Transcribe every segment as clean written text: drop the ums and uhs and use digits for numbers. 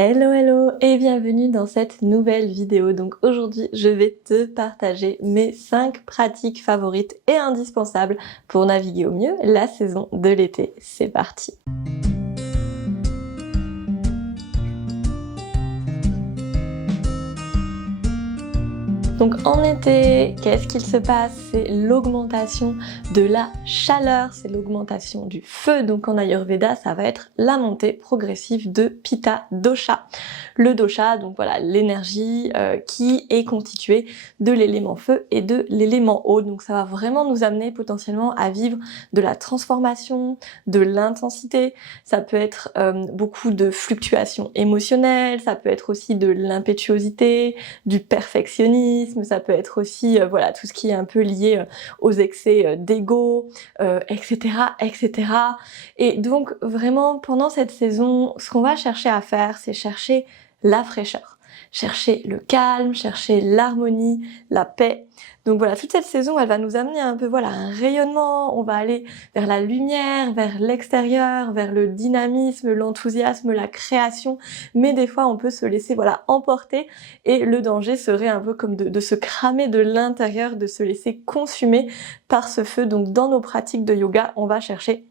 Hello hello et bienvenue dans cette nouvelle vidéo. Donc aujourd'hui je vais te partager mes 5 pratiques favorites et indispensables pour naviguer au mieux la saison de l'été. C'est parti! Donc en été, qu'est-ce qu'il se passe? C'est l'augmentation de la chaleur, c'est l'augmentation du feu. Donc en Ayurveda, ça va être la montée progressive de Pitta Dosha. Le dosha, donc voilà, l'énergie qui est constituée de l'élément feu et de l'élément eau. Donc ça va vraiment nous amener potentiellement à vivre de la transformation, de l'intensité. Ça peut être beaucoup de fluctuations émotionnelles, ça peut être aussi de l'impétuosité, du perfectionnisme, ça peut être aussi voilà, tout ce qui est un peu lié aux excès d'ego, etc., etc. Et donc vraiment pendant cette saison, ce qu'on va chercher à faire, c'est chercher la fraîcheur, chercher le calme, chercher l'harmonie, la paix. Donc voilà, toute cette saison, elle va nous amener un peu voilà, un rayonnement, on va aller vers la lumière, vers l'extérieur, vers le dynamisme, l'enthousiasme, la création, mais des fois on peut se laisser voilà, emporter et le danger serait un peu comme de se cramer de l'intérieur, de se laisser consumer par ce feu. Donc dans nos pratiques de yoga, on va chercher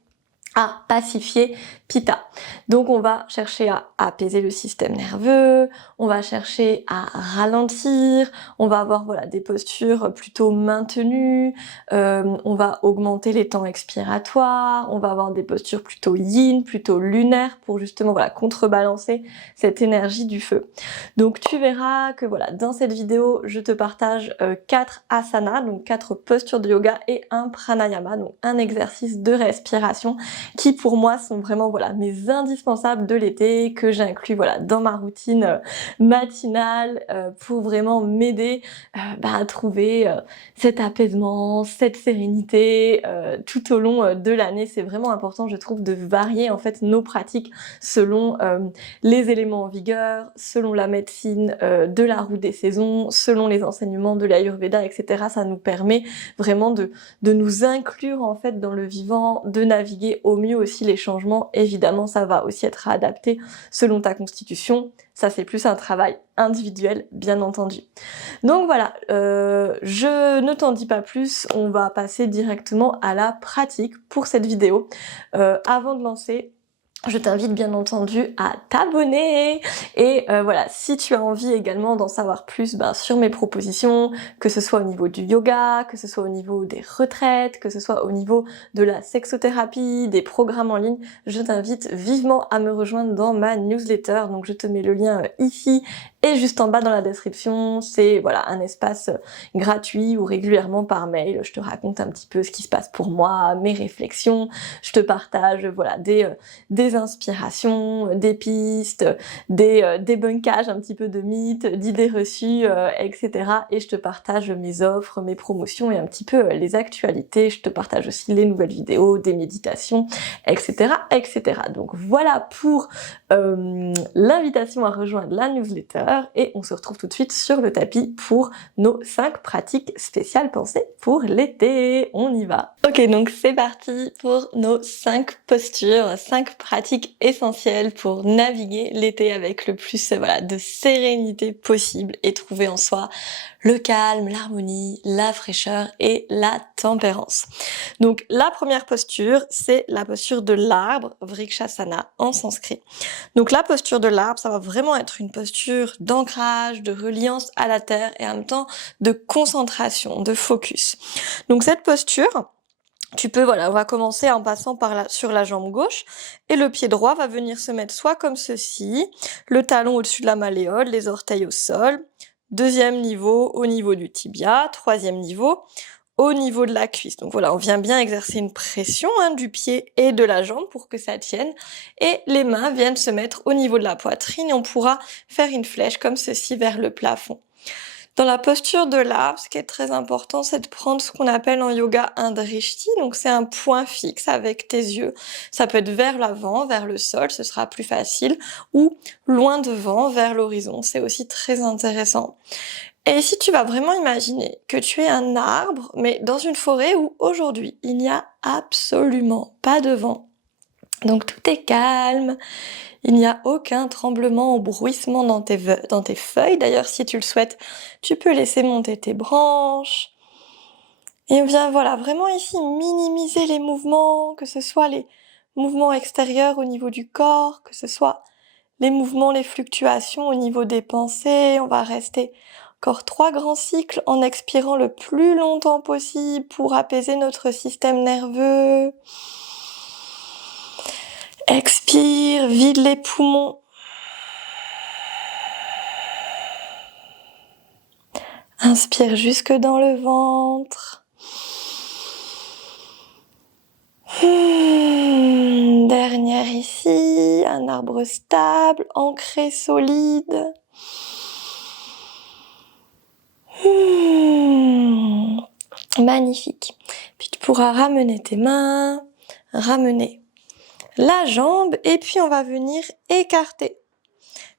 à pacifier Pitta. Donc on va chercher à apaiser le système nerveux, on va chercher à ralentir, on va avoir voilà des postures plutôt maintenues, on va augmenter les temps expiratoires, on va avoir des postures plutôt yin, plutôt lunaires pour justement voilà contrebalancer cette énergie du feu. Donc tu verras que voilà dans cette vidéo je te partage 4 asanas, donc 4 postures de yoga et un pranayama, donc un exercice de respiration qui pour moi sont vraiment voilà mes indispensables de l'été que j'inclus voilà dans ma routine matinale pour vraiment m'aider à trouver cet apaisement, cette sérénité tout au long de l'année. C'est vraiment important je trouve de varier en fait nos pratiques selon les éléments en vigueur, selon la médecine de la roue des saisons, selon les enseignements de l'Ayurveda, etc. Ça nous permet vraiment de nous inclure en fait dans le vivant, de naviguer au mieux aussi les changements. Évidemment, ça va aussi être adapté selon ta constitution. Ça, c'est plus un travail individuel, bien entendu. Donc voilà, je ne t'en dis pas plus, on va passer directement à la pratique pour cette vidéo. Avant de lancer, je t'invite bien entendu à t'abonner et voilà, si tu as envie également d'en savoir plus sur mes propositions, que ce soit au niveau du yoga, que ce soit au niveau des retraites, que ce soit au niveau de la sexothérapie, des programmes en ligne, je t'invite vivement à me rejoindre dans ma newsletter. Donc je te mets le lien ici et juste en bas dans la description. C'est voilà un espace gratuit où régulièrement par mail, je te raconte un petit peu ce qui se passe pour moi, mes réflexions, je te partage voilà des inspirations, des pistes, des débunkages un petit peu de mythes, d'idées reçues, etc. Et je te partage mes offres, mes promotions et un petit peu les actualités. Je te partage aussi les nouvelles vidéos, des méditations, etc., etc. Donc voilà pour l'invitation à rejoindre la newsletter et on se retrouve tout de suite sur le tapis pour nos 5 pratiques spéciales pensées pour l'été. On y va! Ok, donc c'est parti pour nos 5 postures, 5 pratiques essentielles pour naviguer l'été avec le plus voilà, de sérénité possible et trouver en soi le calme, l'harmonie, la fraîcheur et la tempérance. Donc la première posture, c'est la posture de l'arbre, Vrikshasana en sanskrit. Donc la posture de l'arbre, ça va vraiment être une posture d'ancrage, de reliance à la terre et en même temps de concentration, de focus. Donc cette posture, tu peux, voilà, on va commencer en passant sur la jambe gauche et le pied droit va venir se mettre soit comme ceci, le talon au-dessus de la malléole, les orteils au sol, deuxième niveau au niveau du tibia, troisième niveau au niveau de la cuisse. Donc voilà, on vient bien exercer une pression du pied et de la jambe pour que ça tienne et les mains viennent se mettre au niveau de la poitrine et on pourra faire une flèche comme ceci vers le plafond. Dans la posture de l'arbre, ce qui est très important, c'est de prendre ce qu'on appelle en yoga un drishti, donc c'est un point fixe avec tes yeux. Ça peut être vers l'avant, vers le sol, ce sera plus facile, ou loin devant, vers l'horizon, c'est aussi très intéressant. Et ici, tu vas vraiment imaginer que tu es un arbre, mais dans une forêt où aujourd'hui, il n'y a absolument pas de vent, Donc tout est calme, il n'y a aucun tremblement ou bruissement dans tes feuilles. D'ailleurs, si tu le souhaites, tu peux laisser monter tes branches. Et on vient, voilà, vraiment ici minimiser les mouvements, que ce soit les mouvements extérieurs au niveau du corps, que ce soit les mouvements, les fluctuations au niveau des pensées. On va rester encore 3 grands cycles en expirant le plus longtemps possible pour apaiser notre système nerveux. Expire, vide les poumons. Inspire jusque dans le ventre. Dernière ici, un arbre stable, ancré, solide. Magnifique. Puis tu pourras ramener tes mains, ramener la jambe et puis on va venir écarter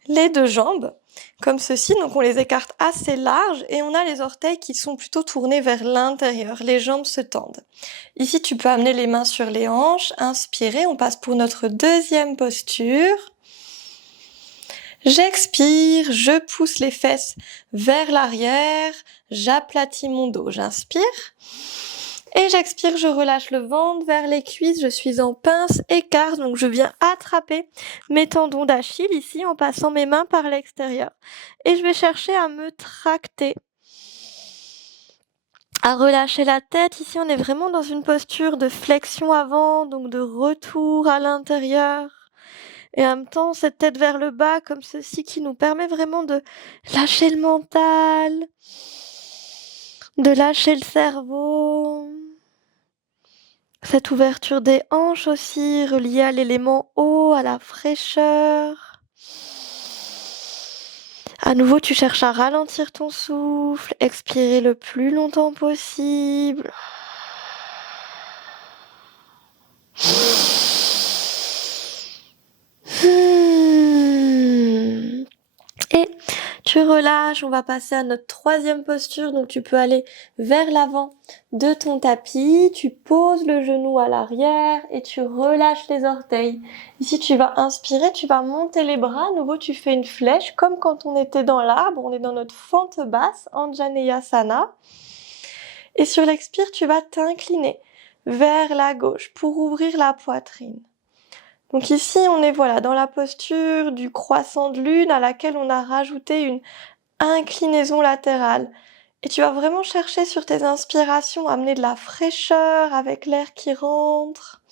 les 2 jambes comme ceci. Donc on les écarte assez large et on a les orteils qui sont plutôt tournés vers l'intérieur. Les jambes se tendent. Ici tu peux amener les mains sur les hanches, inspirer, on passe pour notre deuxième posture. J'expire, je pousse les fesses vers l'arrière, j'aplatis mon dos, j'inspire. Et j'expire, je relâche le ventre vers les cuisses, je suis en pince écart, donc je viens attraper mes tendons d'Achille ici en passant mes mains par l'extérieur. Et je vais chercher à me tracter, à relâcher la tête. Ici, on est vraiment dans une posture de flexion avant, donc de retour à l'intérieur. Et en même temps, cette tête vers le bas, comme ceci, qui nous permet vraiment de lâcher le mental, de lâcher le cerveau. Cette ouverture des hanches aussi, reliée à l'élément eau, à la fraîcheur. À nouveau, tu cherches à ralentir ton souffle, expirer le plus longtemps possible. Et tu relâches, on va passer à notre troisième posture, donc tu peux aller vers l'avant de ton tapis, tu poses le genou à l'arrière et tu relâches les orteils. Ici tu vas inspirer, tu vas monter les bras, à nouveau tu fais une flèche, comme quand on était dans l'arbre, on est dans notre fente basse, Anjaneyasana. Et sur l'expire, tu vas t'incliner vers la gauche pour ouvrir la poitrine. Donc ici, on est dans la posture du croissant de lune à laquelle on a rajouté une inclinaison latérale. Et tu vas vraiment chercher sur tes inspirations à amener de la fraîcheur avec l'air qui rentre.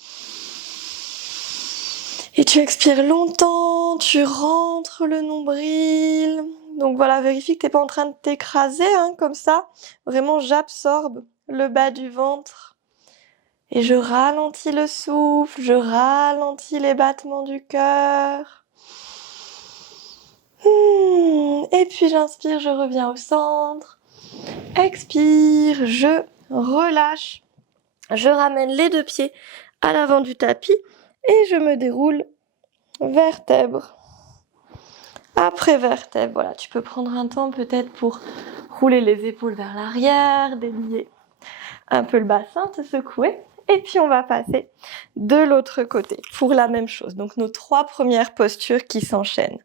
Et tu expires longtemps, tu rentres le nombril. Donc voilà, vérifie que t'es pas en train de t'écraser, comme ça. Vraiment, j'absorbe le bas du ventre. Et je ralentis le souffle, je ralentis les battements du cœur. Et puis j'inspire, je reviens au centre. Expire, je relâche. Je ramène les 2 pieds à l'avant du tapis et je me déroule vertèbre après vertèbre. Voilà, tu peux prendre un temps peut-être pour rouler les épaules vers l'arrière, délier un peu le bassin, te secouer. Et puis on va passer de l'autre côté pour la même chose. Donc nos 3 premières postures qui s'enchaînent.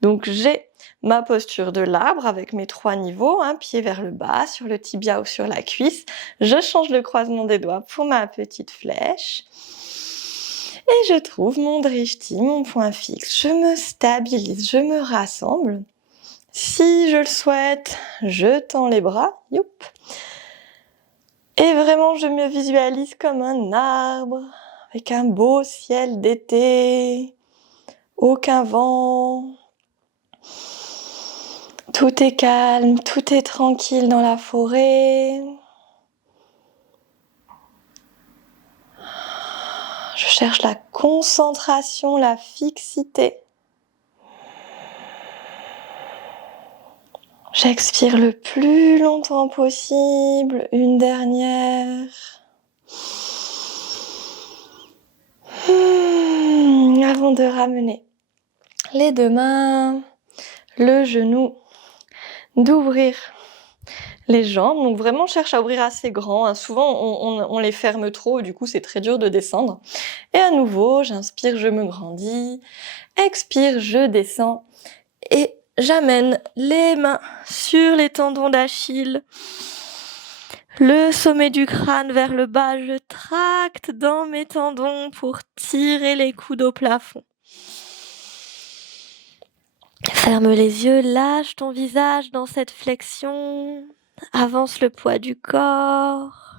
Donc j'ai ma posture de l'arbre avec mes 3 niveaux, pied vers le bas, sur le tibia ou sur la cuisse. Je change le croisement des doigts pour ma petite flèche. Et je trouve mon drishti, mon point fixe. Je me stabilise, je me rassemble. Si je le souhaite, je tends les bras. Youp. Et vraiment, je me visualise comme un arbre, avec un beau ciel d'été, aucun vent. Tout est calme, tout est tranquille dans la forêt. Je cherche la concentration, la fixité. J'expire le plus longtemps possible, une dernière. Avant de ramener les 2 mains, le genou, d'ouvrir les jambes. Donc vraiment cherche à ouvrir assez grand, hein. Souvent on les ferme trop, du coup c'est très dur de descendre. Et à nouveau, j'inspire, je me grandis. Expire, je descends. Et j'amène les mains sur les tendons d'Achille. Le sommet du crâne vers le bas, je tracte dans mes tendons pour tirer les coudes au plafond. Ferme les yeux, lâche ton visage dans cette flexion. Avance le poids du corps.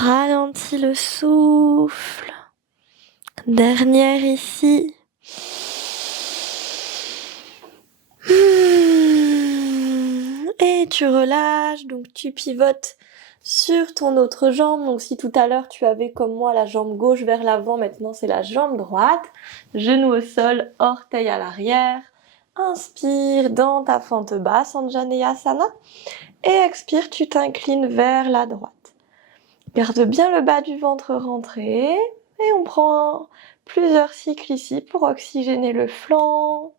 Ralentis le souffle. Dernière ici. Et tu relâches, donc tu pivotes sur ton autre jambe. Donc si tout à l'heure tu avais comme moi la jambe gauche vers l'avant, maintenant c'est la jambe droite. Genou au sol, orteil à l'arrière. Inspire dans ta fente basse, Anjaneyasana. Et expire, tu t'inclines vers la droite. Garde bien le bas du ventre rentré. Et on prend plusieurs cycles ici pour oxygéner le flanc.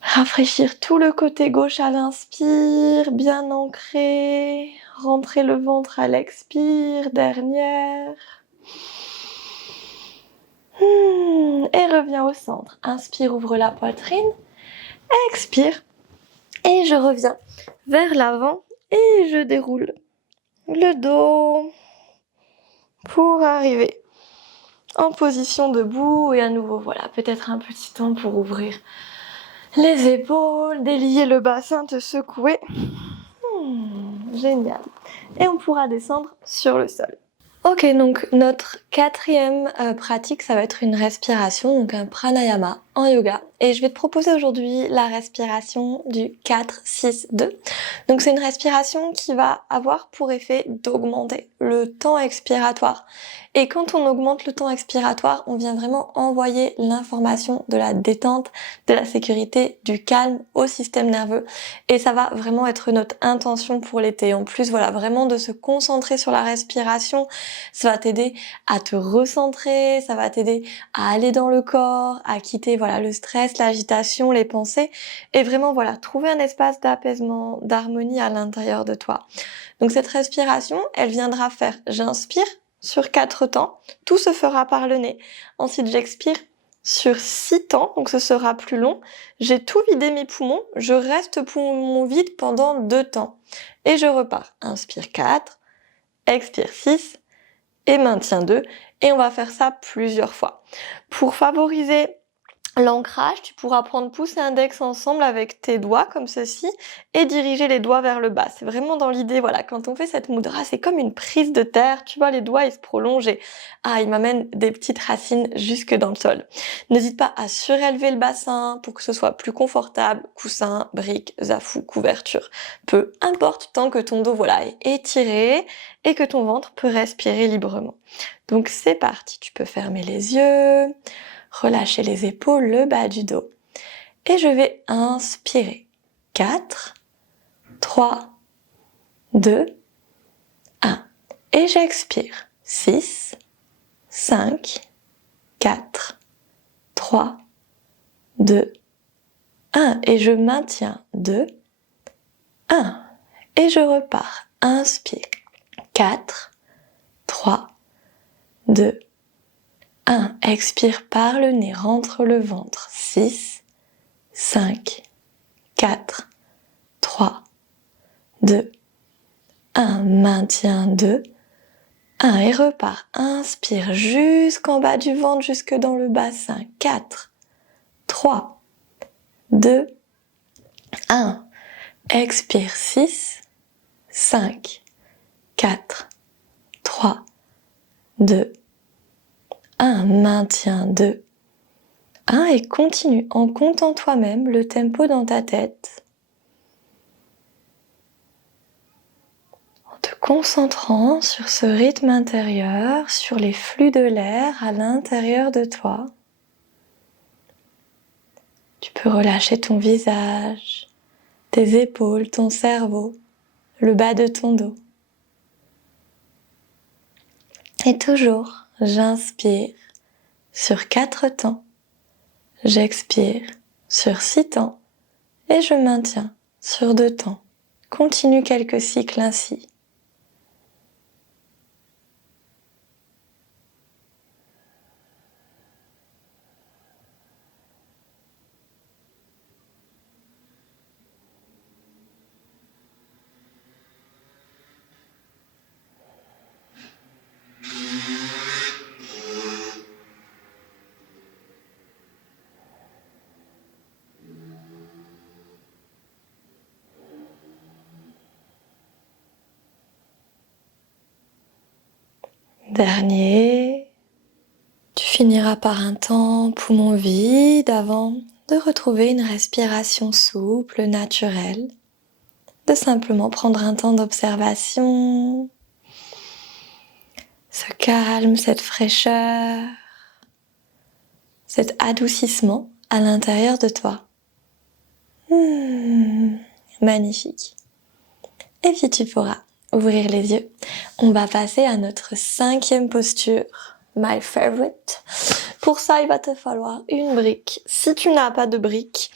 Rafraîchir tout le côté gauche à l'inspire, bien ancré. Rentrer le ventre à l'expire, dernière. Et reviens au centre. Inspire, ouvre la poitrine. Expire. Et je reviens vers l'avant et je déroule le dos pour arriver en position debout. Et à nouveau, voilà, peut-être un petit temps pour ouvrir les épaules, délier le bassin, te secouer. Génial. Et on pourra descendre sur le sol. Ok, donc notre quatrième pratique, ça va être une respiration, donc un pranayama en yoga. Et je vais te proposer aujourd'hui la respiration du 4-6-2. Donc c'est une respiration qui va avoir pour effet d'augmenter le temps expiratoire. Et quand on augmente le temps expiratoire, on vient vraiment envoyer l'information de la détente, de la sécurité, du calme au système nerveux. Et ça va vraiment être notre intention pour l'été. En plus, voilà, vraiment de se concentrer sur la respiration. Ça va t'aider à te recentrer, ça va t'aider à aller dans le corps, à quitter voilà le stress, l'agitation, les pensées et vraiment voilà trouver un espace d'apaisement, d'harmonie à l'intérieur de toi. Donc cette respiration, elle viendra faire j'inspire sur 4 temps, tout se fera par le nez. Ensuite j'expire sur 6 temps, donc ce sera plus long. J'ai tout vidé mes poumons, je reste poumon vide pendant 2 temps et je repars. Inspire 4, expire 6 et maintien 2. Et on va faire ça plusieurs fois. Pour favoriser l'ancrage, tu pourras prendre pouce et index ensemble avec tes doigts comme ceci et diriger les doigts vers le bas. C'est vraiment dans l'idée, voilà, quand on fait cette mudra, c'est comme une prise de terre. Tu vois, les doigts, ils se prolongent et ils m'amènent des petites racines jusque dans le sol. N'hésite pas à surélever le bassin pour que ce soit plus confortable. Coussin, brique, zafou, couverture. Peu importe tant que ton dos, voilà, est étiré et que ton ventre peut respirer librement. Donc c'est parti, tu peux fermer les yeux. Relâchez les épaules, le bas du dos. Et je vais inspirer. 4, 3, 2, 1. Et j'expire. 6, 5, 4, 3, 2, 1. Et je maintiens. 2, 1. Et je repars. Inspire. 4, 3, 2, 1. Expire par le nez, rentre le ventre. 6, 5, 4, 3, 2, 1. Maintiens 2, 1. Et repars. Inspire jusqu'en bas du ventre, jusque dans le bassin. 4, 3, 2, 1. Expire 6, 5, 4, 3, 2, 1. Maintiens 2, 1. Et continue en comptant toi-même le tempo dans ta tête. En te concentrant sur ce rythme intérieur, sur les flux de l'air à l'intérieur de toi. Tu peux relâcher ton visage, tes épaules, ton cerveau, le bas de ton dos. Et toujours, j'inspire sur 4 temps. J'expire sur 6 temps et je maintiens sur 2 temps. Continue quelques cycles ainsi. Dernier, tu finiras par un temps poumon vide avant de retrouver une respiration souple, naturelle, de simplement prendre un temps d'observation, ce calme, cette fraîcheur, cet adoucissement à l'intérieur de toi. Magnifique. Et puis tu pourras ouvrir les yeux. On va passer à notre 5e posture, my favorite. Pour ça, il va te falloir une brique. Si tu n'as pas de brique,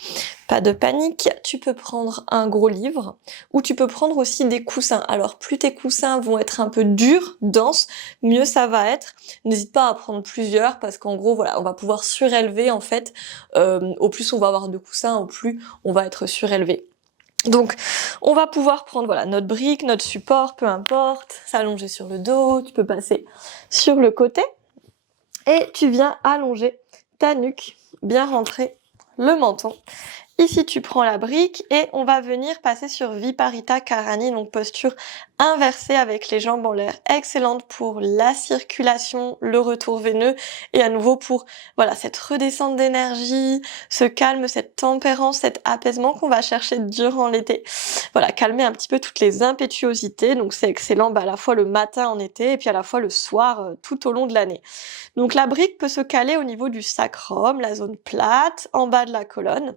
pas de panique, tu peux prendre un gros livre ou tu peux prendre aussi des coussins. Alors plus tes coussins vont être un peu durs, denses, mieux ça va être. N'hésite pas à prendre plusieurs parce qu'en gros, voilà, on va pouvoir surélever en fait. Au plus on va avoir de coussins, au plus on va être surélevé. Donc, on va pouvoir prendre voilà notre brique, notre support, peu importe, s'allonger sur le dos, tu peux passer sur le côté et tu viens allonger ta nuque, bien rentrer le menton. Ici, tu prends la brique et on va venir passer sur Viparita Karani, donc posture inversée avec les jambes en l'air. Excellente pour la circulation, le retour veineux et à nouveau pour voilà cette redescente d'énergie, ce calme, cette tempérance, cet apaisement qu'on va chercher durant l'été. Voilà, calmer un petit peu toutes les impétuosités. Donc c'est excellent à la fois le matin en été et puis à la fois le soir tout au long de l'année. Donc la brique peut se caler au niveau du sacrum, la zone plate, en bas de la colonne.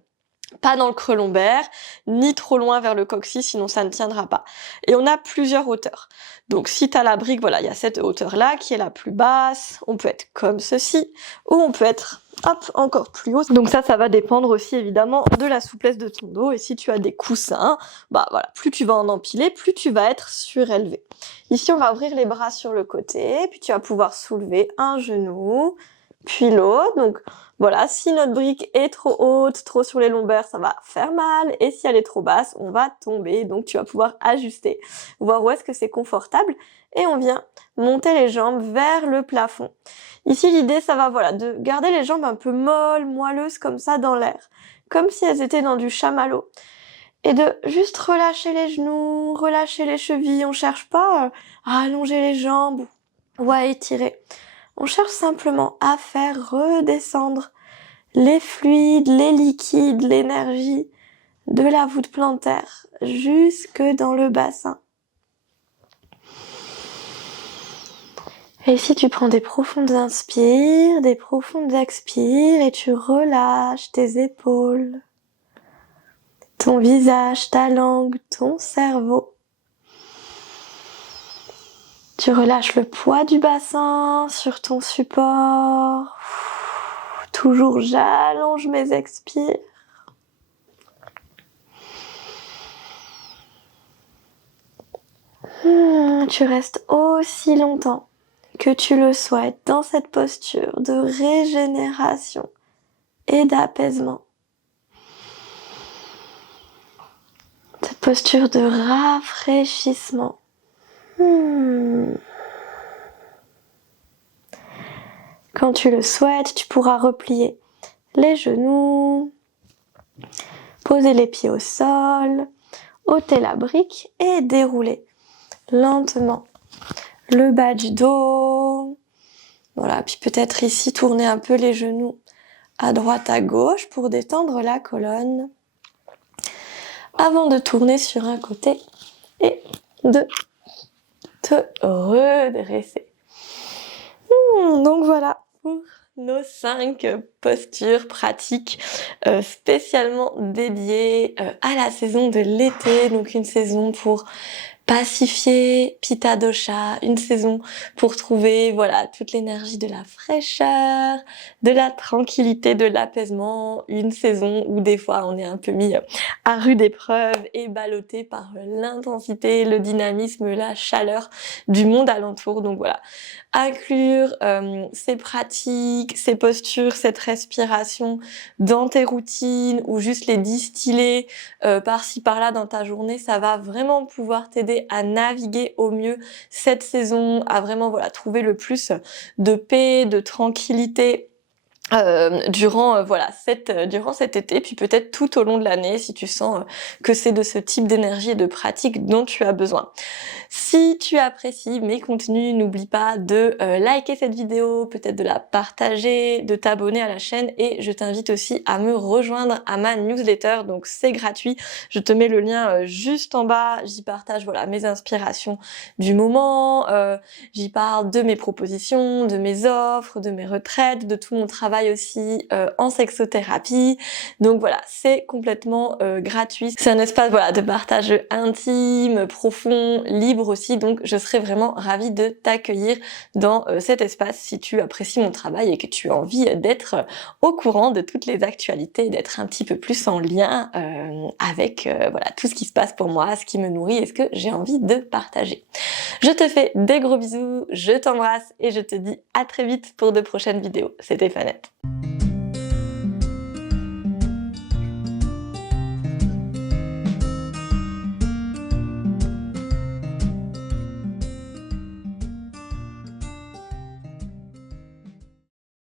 Pas dans le creux lombaire, ni trop loin vers le coccyx, sinon ça ne tiendra pas. Et on a plusieurs hauteurs. Donc si tu as la brique, voilà, il y a cette hauteur-là qui est la plus basse. On peut être comme ceci, ou on peut être encore plus haut. Donc ça va dépendre aussi évidemment de la souplesse de ton dos. Et si tu as des coussins, bah voilà, plus tu vas en empiler, plus tu vas être surélevé. Ici, on va ouvrir les bras sur le côté, puis tu vas pouvoir soulever un genou, puis l'autre. Donc voilà, si notre brique est trop haute, trop sur les lombaires, ça va faire mal. Et si elle est trop basse, on va tomber. Donc tu vas pouvoir ajuster, voir où est-ce que c'est confortable. Et on vient monter les jambes vers le plafond. Ici, l'idée, ça va voilà, de garder les jambes un peu molles, moelleuses comme ça dans l'air. Comme si elles étaient dans du chamallow. Et de juste relâcher les genoux, relâcher les chevilles. On cherche pas à allonger les jambes ou à étirer. On cherche simplement à faire redescendre les fluides, les liquides, l'énergie de la voûte plantaire jusque dans le bassin. Et si tu prends des profondes inspires, des profondes expires et tu relâches tes épaules, ton visage, ta langue, ton cerveau. Tu relâches le poids du bassin sur ton support. Toujours j'allonge mes expires. Tu restes aussi longtemps que tu le souhaites dans cette posture de régénération et d'apaisement. Cette posture de rafraîchissement. Quand tu le souhaites, tu pourras replier les genoux, poser les pieds au sol, ôter la brique et dérouler lentement le bas du dos. Voilà, puis peut-être ici tourner un peu les genoux à droite, à gauche pour détendre la colonne. Avant de tourner sur un côté et de te redresser. Donc voilà pour nos 5 postures pratiques spécialement dédiées à la saison de l'été, donc une saison pour pacifié, Pitta Dosha, une saison pour trouver voilà toute l'énergie de la fraîcheur, de la tranquillité, de l'apaisement, une saison où des fois on est un peu mis à rude épreuve et ballotté par l'intensité, le dynamisme, la chaleur du monde alentour. Donc voilà, inclure ces pratiques, ces postures, cette respiration dans tes routines ou juste les distiller par-ci par-là dans ta journée, ça va vraiment pouvoir t'aider à naviguer au mieux cette saison, à vraiment voilà trouver le plus de paix, de tranquillité durant durant cet été, puis peut-être tout au long de l'année si tu sens que c'est de ce type d'énergie et de pratique dont tu as besoin. Si tu apprécies mes contenus, n'oublie pas de liker cette vidéo, peut-être de la partager, de t'abonner à la chaîne et je t'invite aussi à me rejoindre à ma newsletter, donc c'est gratuit. Je te mets le lien juste en bas, j'y partage voilà mes inspirations du moment, j'y parle de mes propositions, de mes offres, de mes retraites, de tout mon travail aussi en sexothérapie. Donc voilà, c'est complètement gratuit. C'est un espace voilà de partage intime, profond, libre aussi. Donc je serais vraiment ravie de t'accueillir dans cet espace si tu apprécies mon travail et que tu as envie d'être au courant de toutes les actualités, d'être un petit peu plus en lien avec voilà tout ce qui se passe pour moi, ce qui me nourrit et ce que j'ai envie de partager. Je te fais des gros bisous, je t'embrasse et je te dis à très vite pour de prochaines vidéos. C'était Fanette.